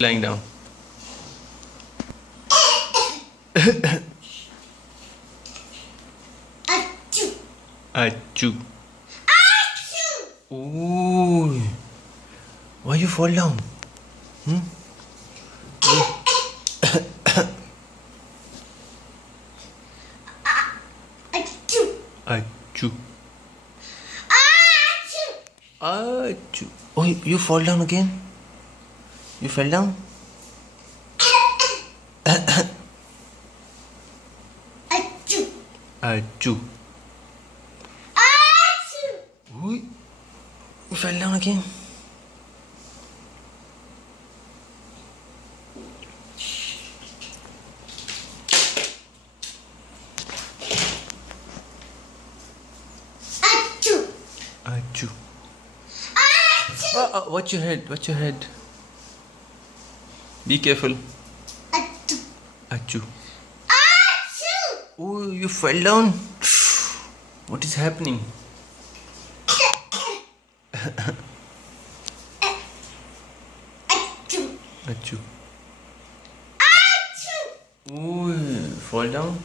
Lying down. Achoo. Achoo. Achoo. Ooh. Why you fall down? Hmm? Achoo. Achoo. Achoo. Achoo. Oh, you fall down again? You fell down? Achoo. Achoo. Achoo. Ooh. You fell down again? Achoo. Achoo. Achoo. Watch your head. Watch your head. Be careful. Achoo. Achoo. Achoo. Oh, you fell down. What is happening? Achoo. Achoo. Achoo. Oh, fall down.